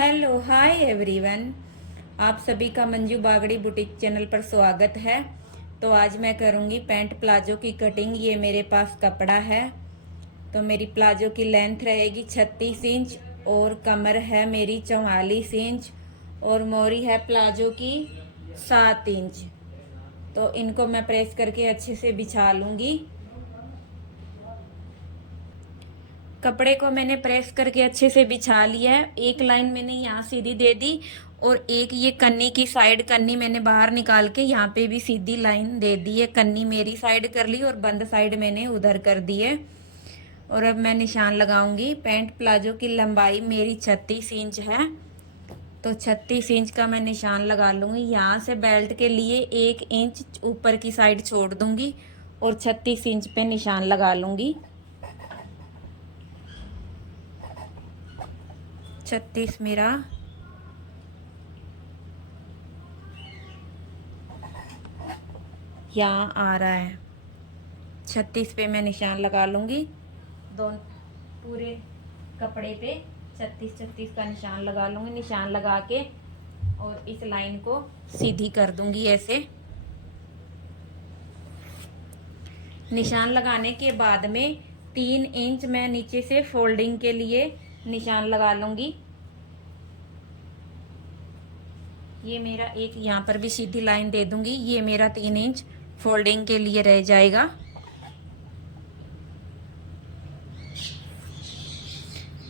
Hello hi everyone. आप सभी का मंजू बागड़ी बुटीक चैनल पर स्वागत है। तो आज मैं करूंगी पैंट प्लाजो की कटिंग। ये मेरे पास कपड़ा है। तो मेरी प्लाजो की लेंथ रहेगी 36 इंच और कमर है मेरी 44 इंच और मोरी है प्लाजो की 7 इंच। तो इनको मैं प्रेस करके अच्छे से बिछा लूंगी। कपड़े को मैंने प्रेस करके अच्छे से बिछा लिया है। एक लाइन मैंने यहाँ सीधी दे दी और एक ये कन्नी की साइड कन्नी मैंने बाहर निकाल के यहाँ पे भी सीधी लाइन दे दी है। कन्नी मेरी साइड कर ली और बंद साइड मैंने उधर कर दी है। और अब मैं निशान लगाऊंगी। पैंट प्लाजो की लंबाई मेरी 36 इंच है, तो 36 इंच का मैं निशान लगा लूंगी। यहाँ से बेल्ट के लिए 1 इंच ऊपर की साइड छोड़ दूंगी और 36 इंच पे निशान लगा लूंगी। 36 मेरा यहाँ आ रहा है। 36 पे मैं निशान लगा लूंगी। दोनों पूरे कपड़े पे 36 का निशान लगा लूंगी। निशान लगा के और इस लाइन को सीधी कर दूंगी ऐसे। निशान लगाने के बाद में 3 इंच मैं नीचे से फोल्डिंग के लिए निशान लगा लूंगी। ये मेरा एक यहाँ पर भी सीधी लाइन दे दूंगी। ये मेरा 3 इंच फोल्डिंग के लिए रह जाएगा।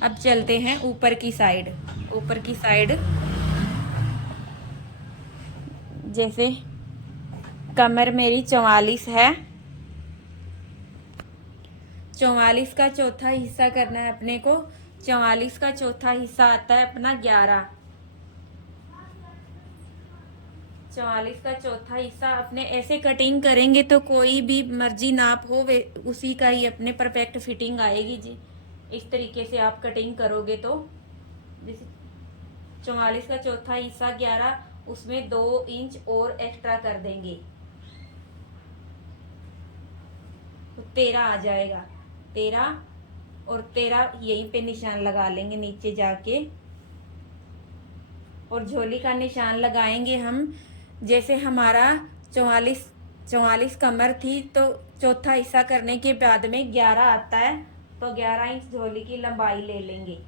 अब चलते हैं ऊपर की साइड। ऊपर की साइड जैसे कमर मेरी 44 है। 44 का चौथा हिस्सा करना है अपने को। 44 का चौथा हिस्सा आता है अपना 11। 44 का चौथा हिस्सा अपने ऐसे कटिंग करेंगे तो कोई भी मर्जी नाप हो वे उसी का ही अपने परफेक्ट फिटिंग आएगी जी। इस तरीके से आप कटिंग करोगे तो जैसे 44 का चौथा हिस्सा 11, उसमें 2 इंच और एक्स्ट्रा कर देंगे तो 13 आ जाएगा। 13 और 13 यहीं पे निशान लगा लेंगे नीचे जाके। और झोली का निशान लगाएंगे हम। जैसे हमारा 44 कमर थी तो चौथा हिस्सा करने के बाद में 11 आता है, तो 11 इंच झोली की लंबाई ले लेंगे।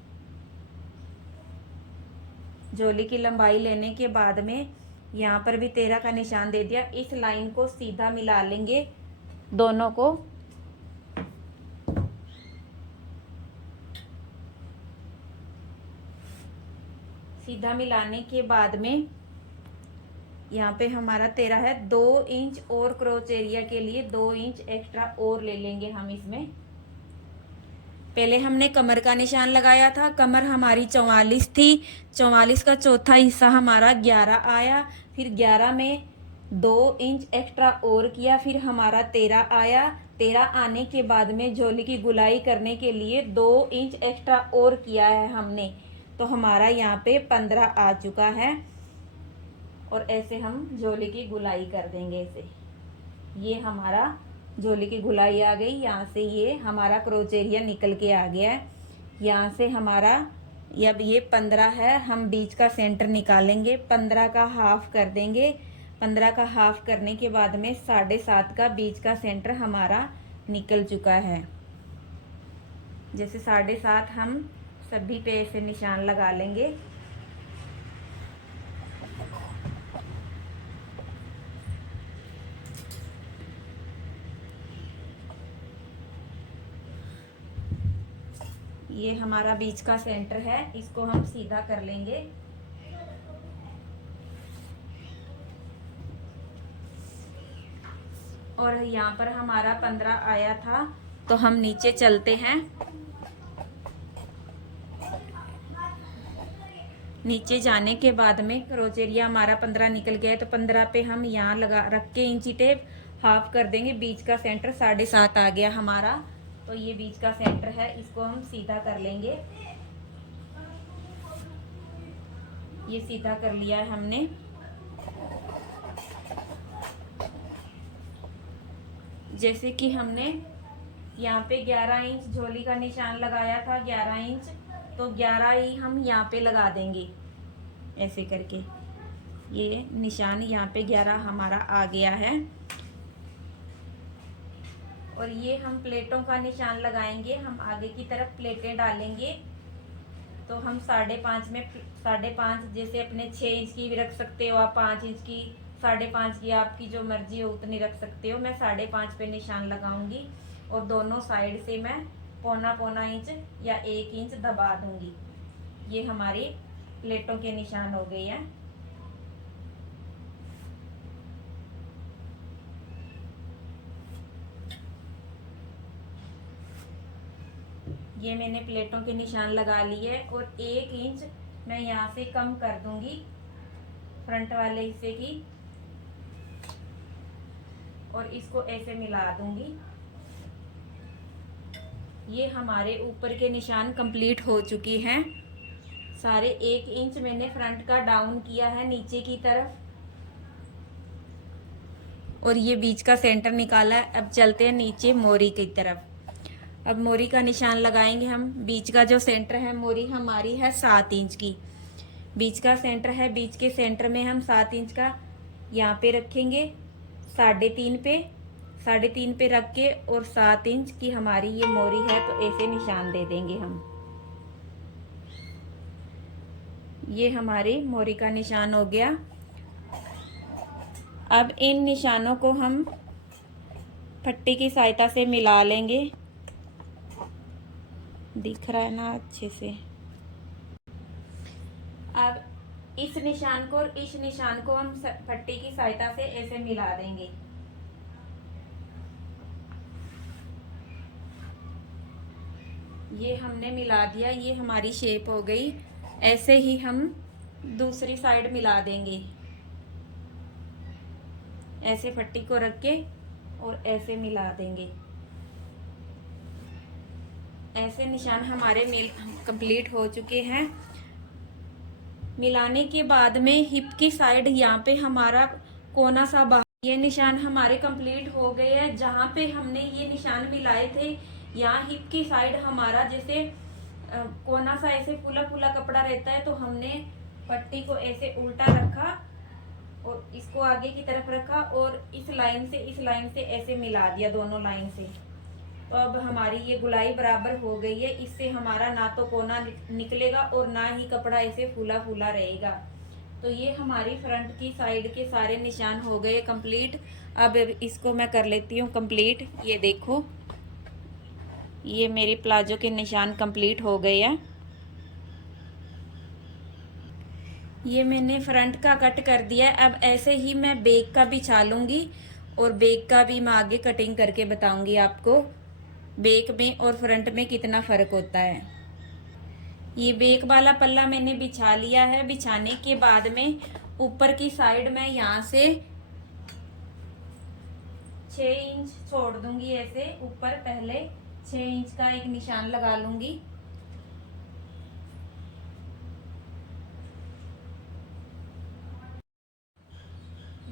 झोली की लंबाई लेने के बाद में यहाँ पर भी 13 का निशान दे दिया। इस लाइन को सीधा मिला लेंगे दोनों को। सीधा मिलाने के बाद में यहाँ पे हमारा 13 है। 2 इंच और क्रॉच एरिया के लिए 2 इंच एक्स्ट्रा और ले लेंगे हम इसमें। पहले हमने कमर का निशान लगाया था। कमर हमारी 44 थी। 44 का चौथा हिस्सा हमारा 11 आया। फिर 11 में 2 इंच एक्स्ट्रा और किया। फिर हमारा 13 आया। 13 आने के बाद में झोली की गुलाई करने के लिए 2 इंच एक्स्ट्रा और किया है हमने, तो हमारा यहाँ पे 15 आ चुका है। और ऐसे हम झोली की गुलाई कर देंगे ऐसे। ये हमारा झोली की गुलाई आ गई। यहाँ से ये हमारा क्रोच एरिया निकल के आ गया है। यहाँ से हमारा अब ये 15 है। हम बीच का सेंटर निकालेंगे। 15 का हाफ कर देंगे। 15 का हाफ करने के बाद में 7.5 का बीच का सेंटर हमारा निकल चुका है। जैसे 7.5 हम सभी पे ऐसे निशान लगा लेंगे। ये हमारा बीच का सेंटर है, इसको हम सीधा कर लेंगे। और यहाँ पर हमारा 15 आया था, तो हम नीचे चलते हैं। नीचे जाने के बाद में क्रोच एरिया हमारा 15 निकल गया है, तो 15 पे हम यहाँ लगा रख के इंची टेप हाफ कर देंगे। बीच का सेंटर 7.5 आ गया हमारा, तो ये बीच का सेंटर है, इसको हम सीधा कर लेंगे। ये सीधा कर लिया है हमने। जैसे कि हमने यहाँ पे 11 इंच झोली का निशान लगाया था, 11 इंच तो 11 ही हम यहाँ पे लगा देंगे ऐसे करके। ये निशान यहाँ पे 11 हमारा आ गया है। और ये हम प्लेटों का निशान लगाएंगे। हम आगे की तरफ प्लेटें डालेंगे तो हम 5.5 में 5.5 जैसे अपने 6 इंच की भी रख सकते हो आप, 5 इंच की, 5.5 की, आपकी जो मर्जी हो उतनी रख सकते हो। मैं 5.5 पे निशान लगाऊंगी और दोनों साइड से मैं 0.25 इंच या 1 इंच दबा दूंगी। ये हमारी प्लेटों के निशान हो गए हैं। ये मैंने प्लेटों के निशान लगा लिए और 1 इंच मैं यहाँ से कम कर दूंगी फ्रंट वाले हिस्से की और इसको ऐसे मिला दूंगी। ये हमारे ऊपर के निशान कंप्लीट हो चुके हैं सारे। 1 इंच मैंने फ्रंट का डाउन किया है नीचे की तरफ और ये बीच का सेंटर निकाला है। अब चलते हैं नीचे मोरी की तरफ। अब मोरी का निशान लगाएंगे हम। बीच का जो सेंटर है मोरी हमारी है 7 इंच की, बीच का सेंटर है। बीच के सेंटर में हम 7 इंच का यहाँ पे रखेंगे, 3.5 पे रख के और 7 इंच की हमारी ये मोरी है तो ऐसे निशान दे देंगे हम। ये हमारी मोरी का निशान हो गया। अब इन निशानों को हम पट्टी की सहायता से मिला लेंगे। दिख रहा है ना अच्छे से। अब इस निशान को और इस निशान को हम पट्टी की सहायता से ऐसे मिला देंगे। ये हमने मिला दिया, ये हमारी शेप हो गई। ऐसे ही हम दूसरी साइड मिला देंगे, ऐसे पट्टी को रख के और ऐसे मिला देंगे। ऐसे निशान हमारे कंप्लीट हो चुके हैं। मिलाने के बाद में हिप की साइड यहाँ पे हमारा कोना सा बाहर, ये निशान हमारे कंप्लीट हो गए हैं। जहाँ पे हमने ये निशान मिलाए थे यहाँ हिप की साइड हमारा जैसे कोना सा ऐसे फूला फूला कपड़ा रहता है तो हमने पट्टी को ऐसे उल्टा रखा और इसको आगे की तरफ रखा और इस लाइन से ऐसे मिला दिया दोनों लाइन से। तो अब हमारी ये गुलाई बराबर हो गई है। इससे हमारा ना तो कोना निकलेगा और ना ही कपड़ा ऐसे फूला फूला रहेगा। तो ये हमारी फ्रंट की साइड के सारे निशान हो गए कंप्लीट। अब इसको मैं कर लेती हूँ कंप्लीट। ये देखो, ये मेरी प्लाजो के निशान कंप्लीट हो गए हैं। ये मैंने फ्रंट का कट कर दिया है। अब ऐसे ही मैं बैक का बिछा लूँगी और बैक का भी मैं आगे कटिंग करके बताऊँगी आपको बैक में और फ्रंट में कितना फ़र्क होता है। ये बैक वाला पल्ला मैंने बिछा लिया है। बिछाने के बाद में ऊपर की साइड मैं यहाँ से 6 इंच छोड़ दूंगी। ऐसे ऊपर पहले 6 इंच का एक निशान लगा लूंगी।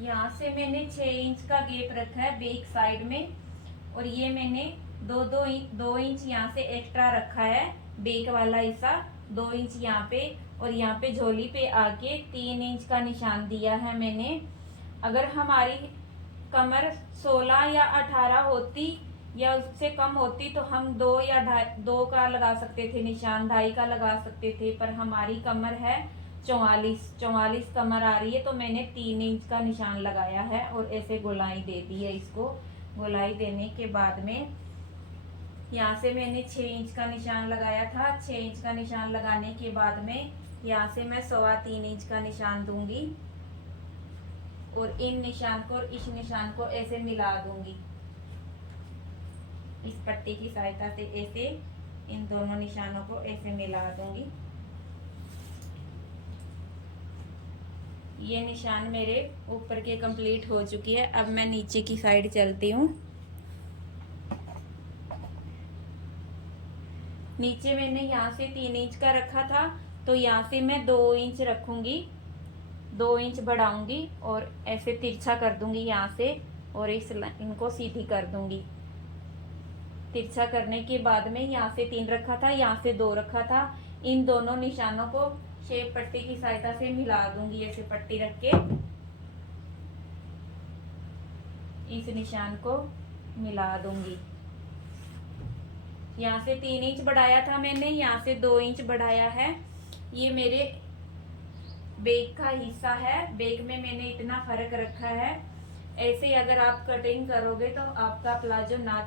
यहाँ से मैंने 6 इंच का गैप रखा है बैक साइड में और ये मैंने 2 इंच यहाँ से एक्स्ट्रा रखा है बैक वाला हिस्सा, 2 इंच यहाँ पे और यहाँ पे झोली पे आके 3 इंच का निशान दिया है मैंने। अगर हमारी कमर 16 या 18 होती या उससे कम होती तो हम 2 या 2 का लगा सकते थे निशान, 2.5 का लगा सकते थे। पर हमारी कमर है 44 कमर आ रही है तो मैंने 3 इंच का निशान लगाया है और ऐसे गोलाई दे दी है। इसको गोलाई देने के बाद में यहाँ से मैंने 6 इंच का निशान लगाया था। 6 इंच का निशान लगाने के बाद में यहाँ से मैं 3.25 इंच का निशान दूंगी और इन निशान को और इस निशान को ऐसे मिला दूंगी इस पट्टी की सहायता से। ऐसे इन दोनों निशानों को ऐसे मिला दूंगी। ये निशान मेरे ऊपर के कंप्लीट हो चुकी है। अब मैं नीचे की साइड चलती हूँ। नीचे मैंने यहाँ से 3 इंच का रखा था तो यहाँ से मैं 2 इंच रखूंगी, 2 इंच बढ़ाऊंगी और ऐसे तिरछा कर दूंगी यहाँ से और इनको सीधी कर दूंगी। तिरछा करने के बाद में यहाँ से 3 रखा था, यहाँ से 2 रखा था, इन दोनों निशानों को शेप पट्टी की सहायता से मिला दूंगी। ऐसे पट्टी रख के इस निशान को मिला दूंगी। यहाँ से 3 इंच बढ़ाया था मैंने, यहाँ से 2 इंच बढ़ाया है। ये मेरे बैक का हिस्सा है, बैक में मैंने इतना फर्क रखा है। ऐसे अगर आप कटिंग करोगे तो आपका प्लाजो ना